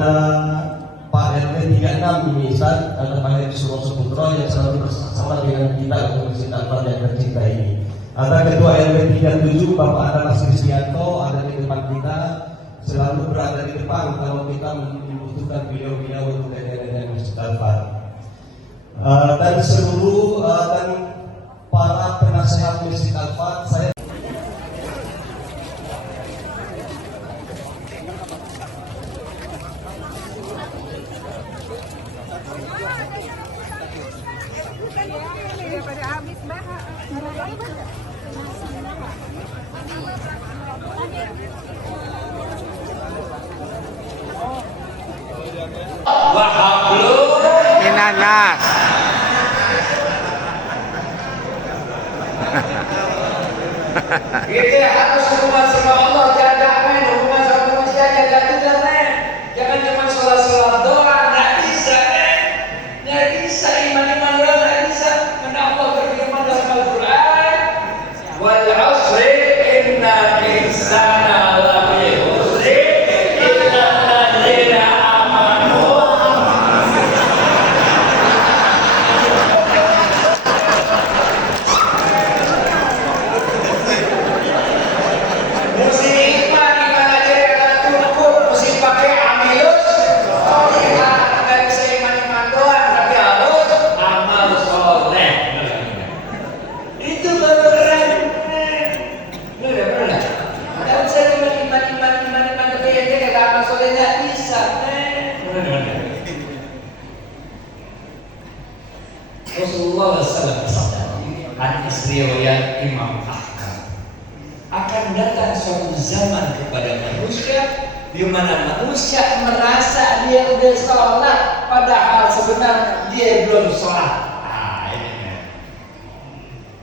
ada Pak RT 36 ini Ustaz, ada Pak Heri Suroso Putro yang selalu bersama dengan kita untuk Masjid Al-Fat yang tercinta ini. Ada Ketua RW 37 Bapak Adamas Kristianto ada di depan kita, selalu berada di depan kalau kita membutuhkan beliau-beliau untuk dengan Masjid Al-Fat. Dan seluruh dan para penasehat Masjid Al-Fat, saya Minanas. Kita harus hubungan sama Allah, jaga main hubungan sama manusia, jaga juga main. Jangan cuma sholat doang, nggak bisa nggak bisa iman doang, nggak bisa. Karena Allah berfirman dalam Al-Quran, wal asri innal insana lafi khusri illa alladzina amanu. Rasulullah SAW bersabda, hadis riwayat Imam Ahmad, akan datang suatu zaman kepada manusia di mana manusia merasa dia udah sholat, padahal sebenarnya dia belum sholat.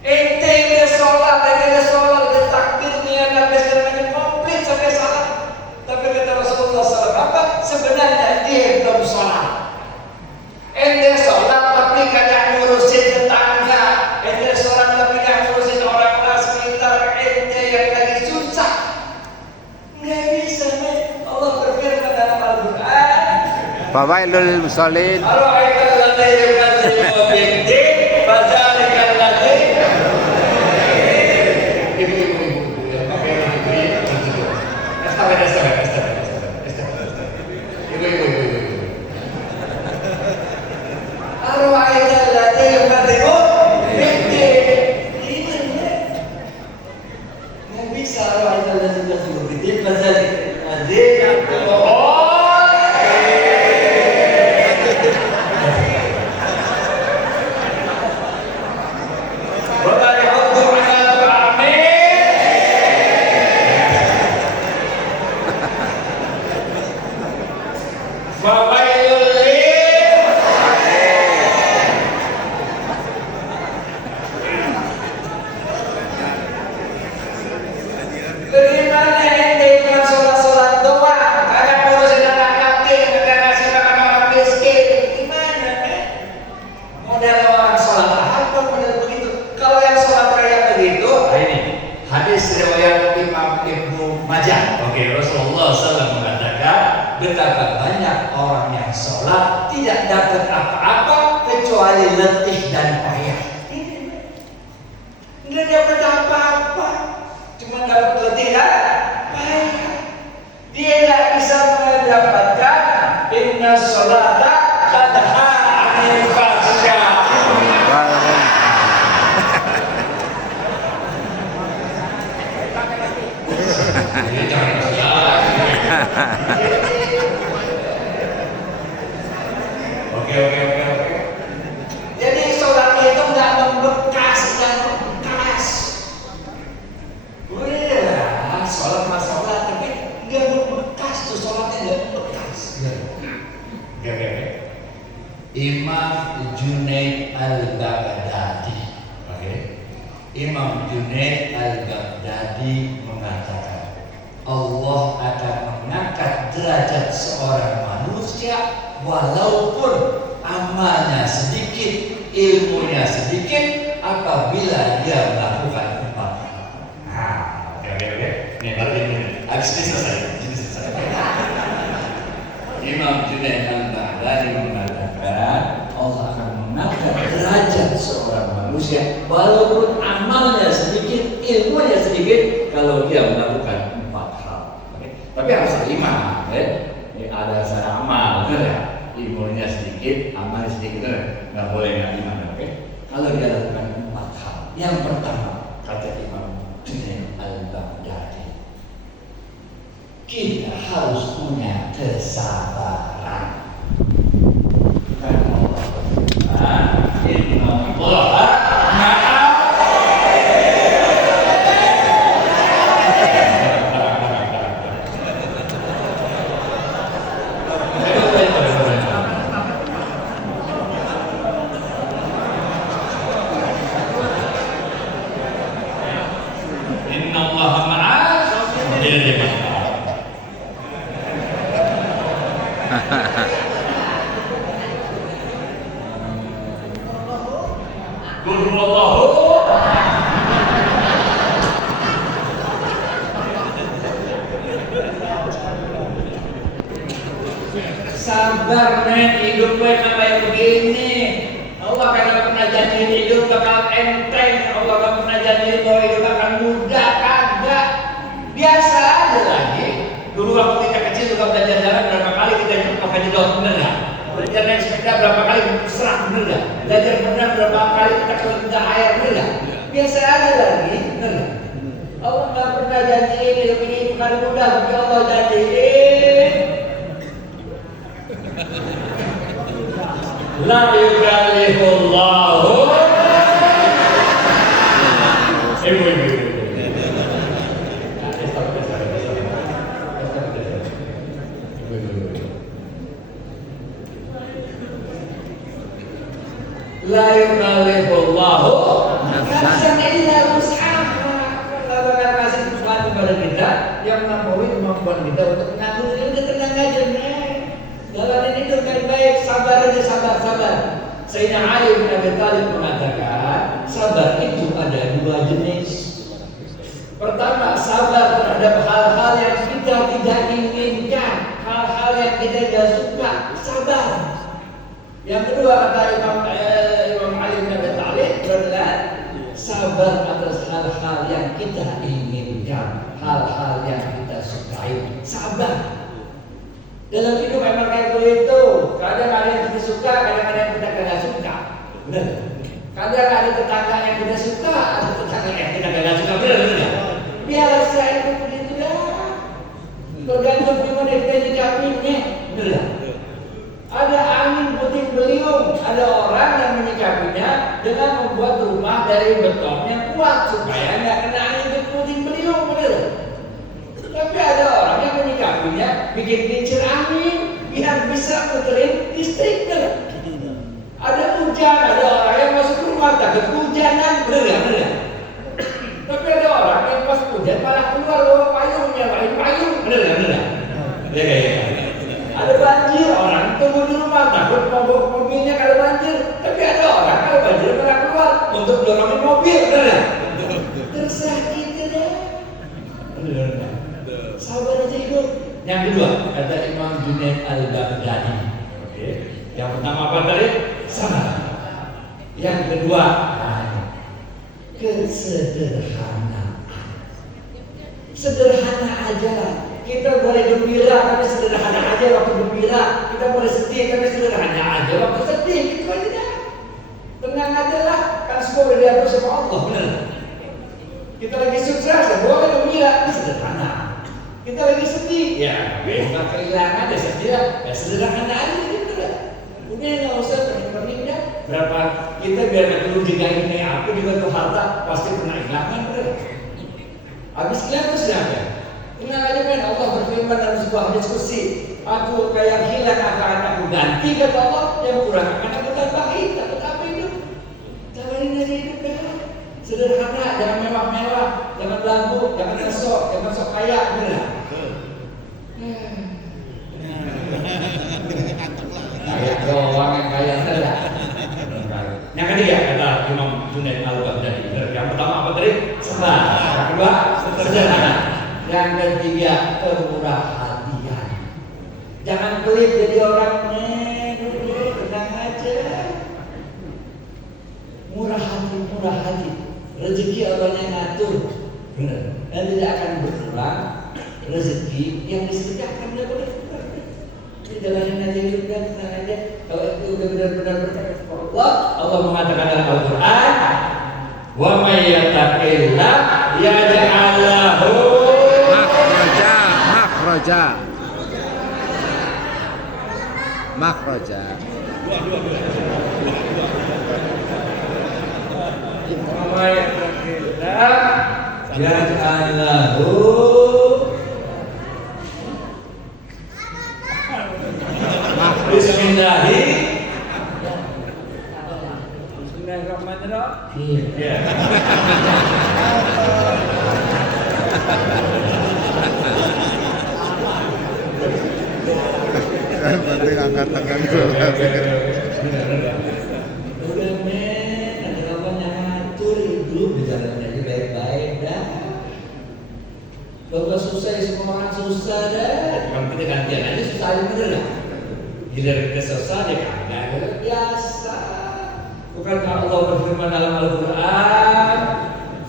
Ente udah sholat, udah takbir niat sampai semuanya komplit sampai sholat, tapi kata Rasulullah SAW apa? Sebenarnya dia belum sholat. Ente sholat tapi kadang ngurusin tetangga, ente sholat tapi kadang ngurusin orang-orang sekitar ente yang lagi susah. Nggak bisa, men. Allah berfirman dalam Al-Quran, Fawailul musallin. Ara'aital ladzi yukadzibu bid-din fadzalikal ladzi. Rasulullah SAW mengatakan betapa banyak orang yang sholat tidak dapat apa-apa kecuali letih dan payah. Nggak dapat apa-apa, cuma dapat letih dan payah. Dia nggak bisa mendapatkan inna sholata tanha 'anil fahsya. Oke. Jadi sholatnya itu nggak membekas. Udah sholat tapi nggak membekas tuh, sholatnya nggak membekas. Oke. Imam Junaid Al-Baghdadi. Imam Junaid Al-Baghdadi mengatakan, Allah akan mengangkat derajat seorang manusia walaupun amalnya sedikit, ilmunya sedikit, apabila dia melakukan empat. Oke. Ini baru ini. Habis ini selesai. Imam sedikit kalau dia melakukan 4 hal. Oke. Tapi harus lima, ada cara amal, benar ya? Ilmunya sedikit, amalnya sedikit, benar? Nggak boleh nggak iman, oke? Kalau dia lakukan 4 hal, yang pertama kata Imam Junaid Al-Baghdadi, kita harus punya kesabaran. Karena Allah, Inna Allah sabar men, hidup gue sampai begini. Allah karena pernah janjiin hidup bakal enteng. Allah gak pernah janjiin bahwa hidup akan mudah, kagak. Biasa aja lagi. Dulu waktu kita kecil juga belajar jalan berapa kali kita ikut pakai jodot, bener gak? Belajar naik sepeda berapa kali serang, bener gak? Belajar berenang berapa kali kita keluar air, bener gak? Biasa aja lagi, bener gak? Allah gak pernah janjiin hidup ini bukan mudah, tapi Allah janjiin la yukallifullahu ibu la yukallifullahu nafsan illa wus'aha. Allah akan kasih sesuatu kepada kita yang melampaui kemampuan kita untuk menanggung. Udah tenang aja nih. Jalanin itu dengan baik, sabar aja, sabar. Sayyidina Ali bin Abi Thalib mengatakan, sabar itu ada 2 jenis. Pertama, sabar terhadap hal-hal yang kita tidak inginkan, hal-hal yang kita tidak suka, sabar. Yang kedua kata Imam Ali bin Abi Thalib adalah sabar atas hal-hal yang kita inginkan, hal-hal yang kita sukai, sabar. Dalam hidup memang kayak begitu. Kadang ada yang kita suka, kadang-kadang yang kita tidak suka. Benar? Kadang ada tetangga yang kita suka, ada tetangga yang kita tidak suka. Benar? Biar saya itu begitu dah. Tergantung gimana kita menyikapinya. Benar? Ada angin puting beliung, ada orang yang menyikapinya dengan membuat rumah dari beton yang kuat supaya nggak kena angin puting beliung. Benar? Tapi ada orang yang menyikapinya bikin kincir angin biar bisa muterin listriknya. Ada hujan, ada orang yang masuk rumah takut hujanan, bener. Tapi ada orang yang pas hujan malah keluar bawa payung, nyalain payung, bener. Ya. Ada banjir, orang tunggu di rumah takut mogok mobilnya kalau banjir. Tapi ada orang kalau banjir malah keluar untuk dorongin mobil, bener. Terserah kita deh. Bener. Sabar aja hidup. Yang kedua kata Imam Junaid Al-Baghdadi. Oke. Yang pertama apa tadi? Sabar. Yang kedua kesederhanaan. Sederhana aja. Kita boleh gembira tapi sederhana aja waktu gembira. Kita boleh sedih tapi sederhana aja waktu sedih. Itu aja dah. Tenang aja lah. Kan semua udah diatur sama Allah, benar. Kita lagi sukses, boleh gembira, sederhana. Kita lagi sedih, ya, nggak kehilangan, ya sedih, ya sederhana aja gitu lah. Udah nggak usah pening-pening dah. Berapa kita biar nggak perlu digain naik api juga tuh harta pasti pernah hilang kan, bro. Habis hilang terus ya. Tenang aja men, Allah berfirman dalam sebuah diskusi, aku kayak hilang akan aku ganti kata Allah, yang kurang akan aku tambahin. Takut apa itu? Jalanin aja hidup dah. Sederhana, jangan mewah-mewah, jangan lampu, jangan sok kaya, bener. Kaya doang yang kaya enggak. Yang ketiga kata Imam Junaid Al-Baghdadi. Yang pertama apa tadi? Sabar. Yang kedua sederhana. Yang ketiga kemurah hatian. Jangan pelit jadi orang tenang aja. Murah hati. Rezeki Allah yang ngatur. Benar. Dan tidak akan berkurang rezeki yang disediakan oleh Allah. Ini jalanin aja hidup dan tenang aja. Kalau itu udah benar-benar berkata Allah, Allah mengatakan dalam Al-Quran, wa may yattaqillah yaj'al lahu makhraja. wa may yattaqillah yaj'al lahu Bismillahirrahmanirrahim. Ya. Penting angkat tangan dulu. Udah men, ada kawan yang ngatur hidup berjalan aja baik-baik dah. Kalau susah ya semua orang susah dah. Kalau kita gantian aja susah aja bener lah. Giliran kita susah dia kagak biasa. Bukankah Allah berfirman dalam Al-Quran,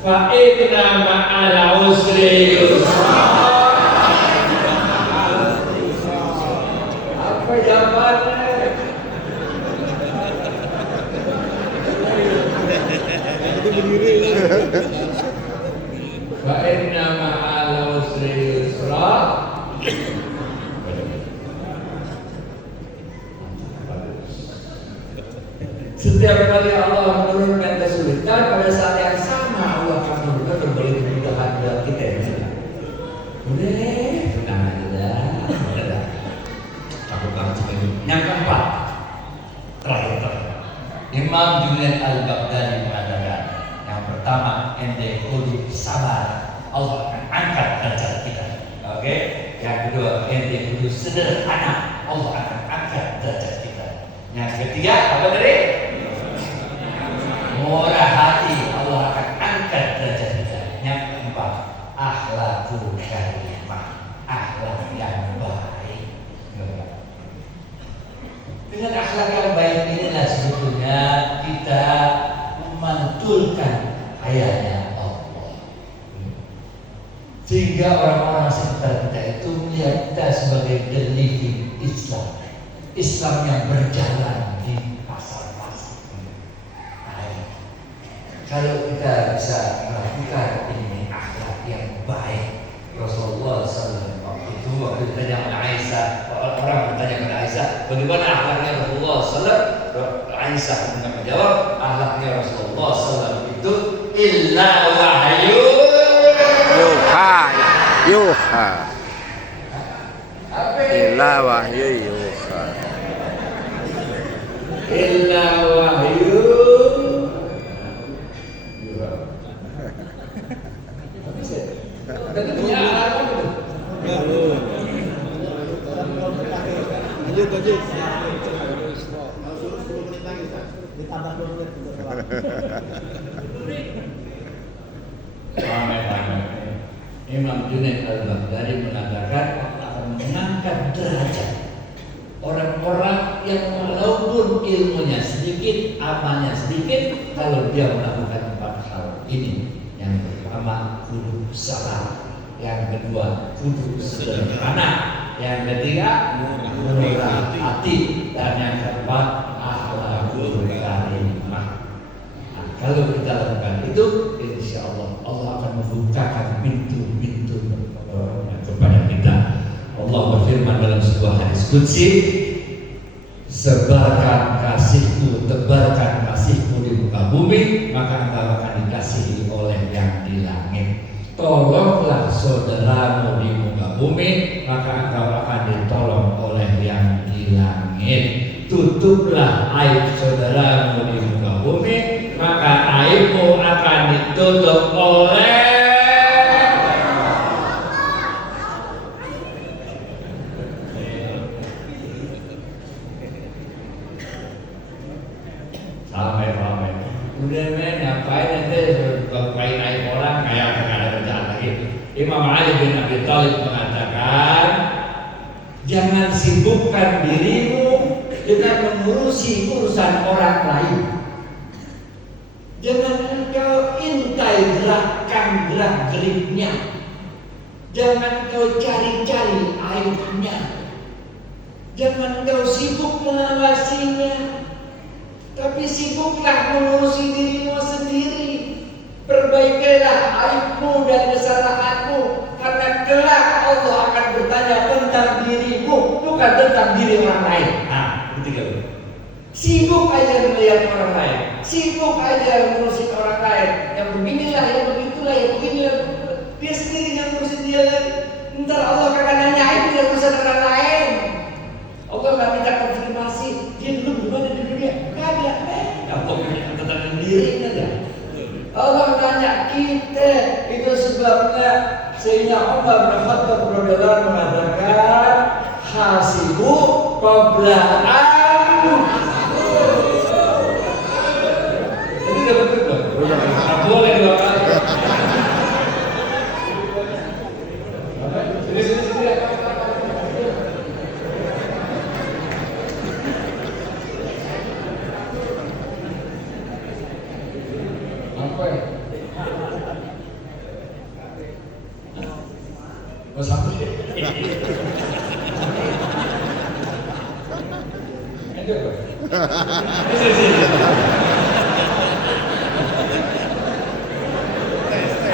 fa inna ma'al usri yusra. Apa jawabannya? Fa inna ma'al usri yusra. Setiap kali Allah menurunkan kesulitan, pada saat yang sama Allah akan menurunkan berbagai kemudahan dalam kita ini. Udah, tenang aja dah. Takut banget sebagai yang keempat, terakhir. Imam Junaid Al-Baghdadi mengatakan, yang pertama, ente kudu sabar, Allah akan angkat derajat kita. Oke? Yang kedua, ente kudu sederhana, Allah akan angkat derajat kita. Yang ketiga, apa tadi? Murah hati, Allah akan angkat derajat kita. Yang keempat, akhlakul karimah, akhlak yang baik. Dengan akhlak yang baik inilah sebetulnya kita memantulkan ayatnya Allah, sehingga orang-orang sekitar kita itu melihat kita sebagai the living Islam, Islam yang berjalan di pasar-pasar. Kalau kita bisa melakukan ini akhlak yang baik, Rasulullah SAW waktu ditanya kepada Aisyah, orang bertanya kepada Aisyah, bagaimana akhlaknya Rasulullah SAW? Aisyah menjawab, akhlaknya Rasulullah SAW itu illa wahyu yuha. Illa wahyu yuha. Illa wahyu. Imam Junaid Al-Baghdadi mengatakan akan mengangkat derajat orang-orang yang walaupun ilmunya sedikit, amalnya sedikit, kalau dia melakukan 4 hal ini. Yang pertama, kudu sabar. Yang kedua, kudu sederhana. Yang ketiga, murah hati. Dan yang keempat, akhlakul karimah. Nah, kalau kita lakukan itu, insya Allah Allah akan membukakan pintu-pintu kepada kita. Allah berfirman dalam sebuah hadis qudsi, sebarkan kasihku, tebarkan kasihku di muka bumi, maka engkau akan dikasihi oleh yang di langit. Tolonglah saudaramu di muka bumi, maka engkau akan ditolong oleh yang di langit. Tutuplah aib saudaramu di muka bumi, maka aibmu akan ditutup oleh sampai udah men, ngapain nanti ngapain aib orang kayak nggak ada kerjaan lagi. Imam Ali bin Abi Thalib mengatakan, jangan sibukkan dirimu dengan mengurusi urusan orang lain. Jangan engkau intai gerak rasakan gerak-geriknya. Jangan kau cari-cari aibnya. Jangan kau sibuk mengawasinya, tapi sibuklah mengurusi dirimu sendiri. Perbaikilah aibmu dan kesalahanmu, karena kelak Allah akan bertanya tentang dirimu, bukan tentang diri orang lain. Nah, ketiga. Sibuk aja melihat orang lain, sibuk aja ngurusin orang lain. Yang beginilah, yang begitulah, yang beginilah. Dia sendiri yang ngurusin dia lagi. Ntar Allah akan nanyain dia urusan orang lain. Allah nggak minta konfirmasi. Dia dulu gimana di dunia? Kagak. Allah punya tentang diri aja. Allah tanya kita, itu sebabnya Sayyidina Umar bin Khattab radhiyallahu anhu mengatakan hasibu qabla an. Ini udah betul. Boleh dua kali. Oh, satu ya?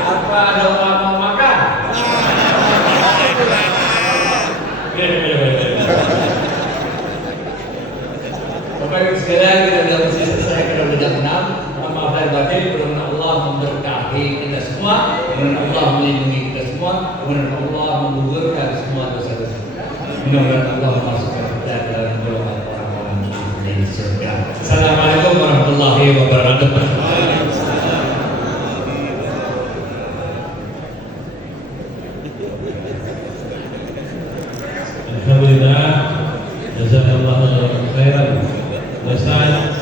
Apa ada orang mau makan? Bapak Ibu sekalian, kita sudah mesti selesai pada jam 6. Maaf lahir batin, mudah-mudahan Allah memberkahi kita semua, mudah-mudahan Allah melindungi kita semua, mudah-mudahan Allah menggugurkan semua dosa-dosa. Mudah-mudahan Allah masukkan kita dalam golongan orang-orang di surga. Assalamualaikum warahmatullahi wabarakatuh. Alhamdulillah, jazakallahu khairan. Ustaz